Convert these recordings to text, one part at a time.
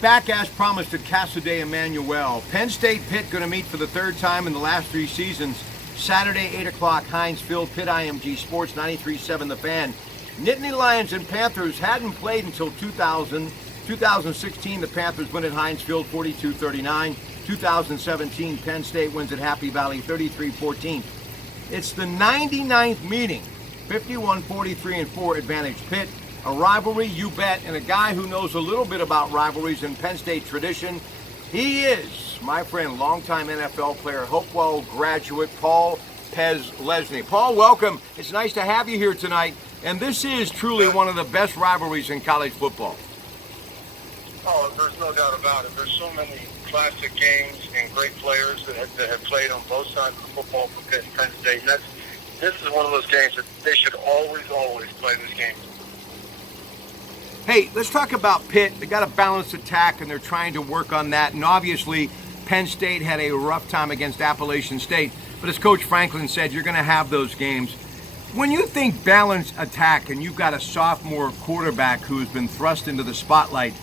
Back as promised at Casa Emanuel. Penn State Pitt going to meet for the third time in the last 3 seasons. Saturday, 8 o'clock, Heinz Field, Pitt IMG Sports, 93.7 The Fan. Nittany Lions and Panthers hadn't played until 2016, the Panthers win at Heinz Field 42-39. 2017, Penn State wins at Happy Valley 33-14. It's the 99th meeting, 51-43-4 advantage Pitt. A rivalry, you bet, and a guy who knows a little bit about rivalries and Penn State tradition. He is, my friend, longtime NFL player, Hopewell graduate, Paul Lesney. Paul, welcome. It's nice to have you here tonight. And this is truly one of the best rivalries in college football. Oh, there's no doubt about it. There's so many classic games and great players that have played on both sides of the football for Pitt and Penn State. And this is one of those games that they should always play this game. Hey, let's talk about Pitt. They got a balanced attack, and they're trying to work on that. And obviously, Penn State had a rough time against Appalachian State. But as Coach Franklin said, you're going to have those games. When you think balanced attack and you've got a sophomore quarterback who's been thrust into the spotlight,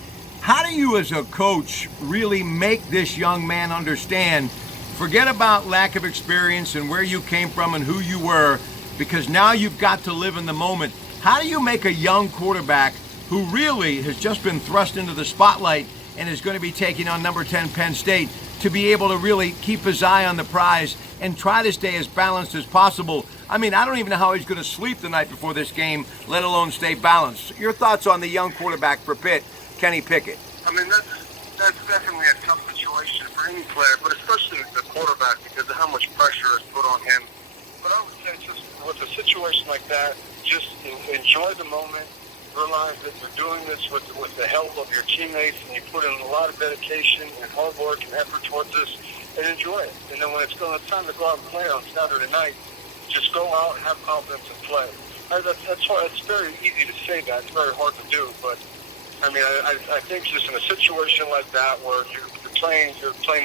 how do you as a coach really make this young man understand, forget about lack of experience and where you came from and who you were, because now you've got to live in the moment. How do you make a young quarterback who really has just been thrust into the spotlight and is going to be taking on number 10 Penn State to be able to really keep his eye on the prize and try to stay as balanced as possible? I mean, I don't even know how he's going to sleep the night before this game, let alone stay balanced. Your thoughts on the young quarterback for Pitt, Kenny Pickett? I mean, that's definitely a tough situation for any player, but especially the quarterback because of how much pressure is put on him. But I would say just with a situation like that, just enjoy the moment. Realize that you're doing this with the help of your teammates, and you put in a lot of dedication and hard work and effort towards this, and enjoy it. And then when it's time to go out and play on Saturday night, just go out and have confidence and play. That's hard. It's very easy to say that. It's very hard to do, but I mean, I think just in a situation like that where you're playing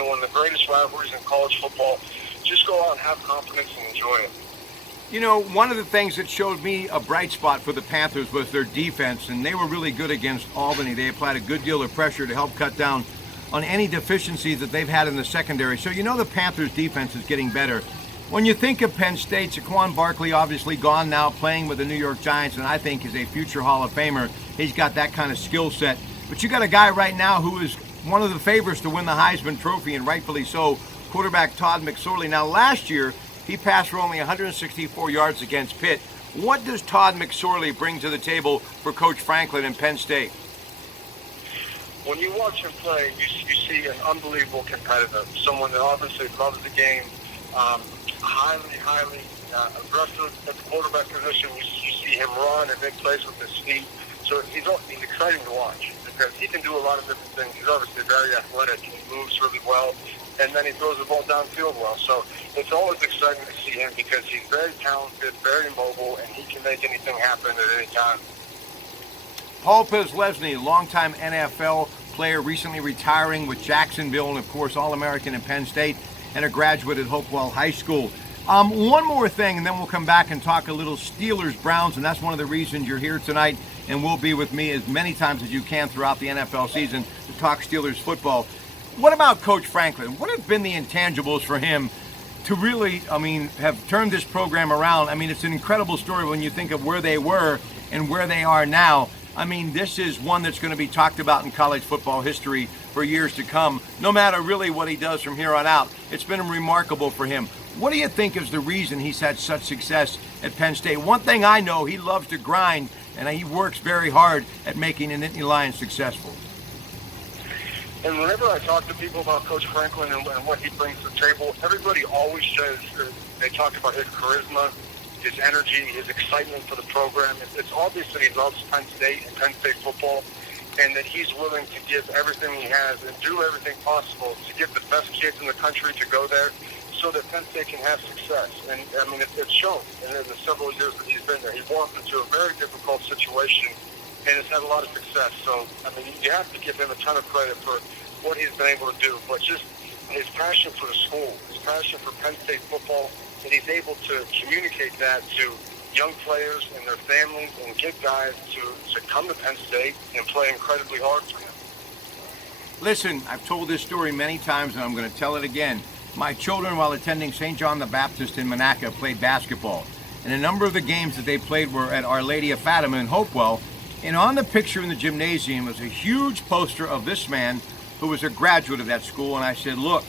one of the greatest rivalries in college football, just go out and have confidence and enjoy it. You know, one of the things that showed me a bright spot for the Panthers was their defense, and they were really good against Albany. They applied a good deal of pressure to help cut down on any deficiencies that they've had in the secondary. So you know the Panthers' defense is getting better. When you think of Penn State, Saquon Barkley obviously gone now, playing with the New York Giants, and I think is a future Hall of Famer. He's got that kind of skill set. But you got a guy right now who is one of the favorites to win the Heisman Trophy, and rightfully so, quarterback Todd McSorley. Now, last year, he passed for only 164 yards against Pitt. What does Todd McSorley bring to the table for Coach Franklin and Penn State? When you watch him play, you see an unbelievable competitor, someone that obviously loves the game, highly aggressive at the quarterback position. You see him run and make plays with his feet. So he's exciting to watch because he can do a lot of different things. He's obviously very athletic and he moves really well. And then he throws the ball downfield well. So it's always exciting to see him because he's very talented, very mobile, and he can make anything happen at any time. Paul Lesney, longtime NFL player, recently retiring with Jacksonville, and of course All-American at Penn State, and a graduate at Hopewell High School. One more thing, and then we'll come back and talk a little Steelers-Browns, and that's one of the reasons you're here tonight, and will be with me as many times as you can throughout the NFL season to talk Steelers football. What about Coach Franklin? What have been the intangibles for him to really, have turned this program around? I mean, it's an incredible story when you think of where they were and where they are now. I mean, this is one that's going to be talked about in college football history for years to come, no matter really what he does from here on out. It's been remarkable for him. What do you think is the reason he's had such success at Penn State? One thing I know, he loves to grind, and he works very hard at making the Nittany Lions successful. And whenever I talk to people about Coach Franklin and what he brings to the table, everybody always says they talk about his charisma, his energy, his excitement for the program. It's obvious that he loves Penn State and Penn State football, and that he's willing to give everything he has and do everything possible to get the best kids in the country to go there so that Penn State can have success. And, I mean, it's shown in the several years that he's been there. He walked into a very difficult situation and has had a lot of success. So, I mean, you have to give him a ton of credit for what he's been able to do. But just his passion for the school, his passion for Penn State football, and he's able to communicate that to young players and their families and get guys to come to Penn State and play incredibly hard for him. Listen, I've told this story many times and I'm going to tell it again. My children, while attending St. John the Baptist in Monaca, played basketball. And a number of the games that they played were at Our Lady of Fatima in Hopewell. And on the picture in the gymnasium was a huge poster of this man who was a graduate of that school. And I said, look,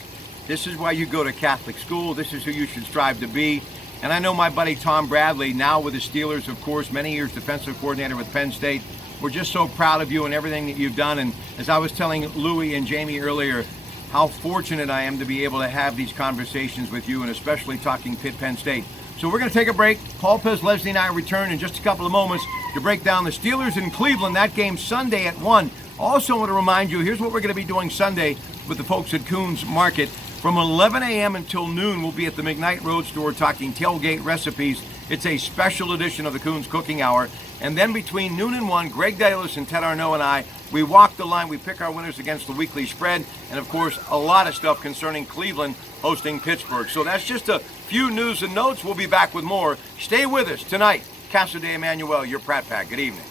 this is why you go to Catholic school. This is who you should strive to be. And I know my buddy Tom Bradley, now with the Steelers, of course, many years defensive coordinator with Penn State. We're just so proud of you and everything that you've done. And as I was telling Louie and Jamie earlier, how fortunate I am to be able to have these conversations with you, and especially talking Pitt, Penn State. So we're going to take a break. Paul Pez, Leslie, and I return in just a couple of moments to break down the Steelers in Cleveland. That game Sunday at 1. Also want to remind you, here's what we're going to be doing Sunday with the folks at Coons Market. From 11 a.m. until noon, we'll be at the McKnight Road Store talking tailgate recipes. It's a special edition of the Coons Cooking Hour. And then between noon and 1, Greg Dalis and Ted Arnaud and I, we walk the line, we pick our winners against the weekly spread, and of course, a lot of stuff concerning Cleveland hosting Pittsburgh. So that's just a few news and notes. We'll be back with more. Stay with us tonight. Casa de Emanuel, your Pratte Pack. Good evening.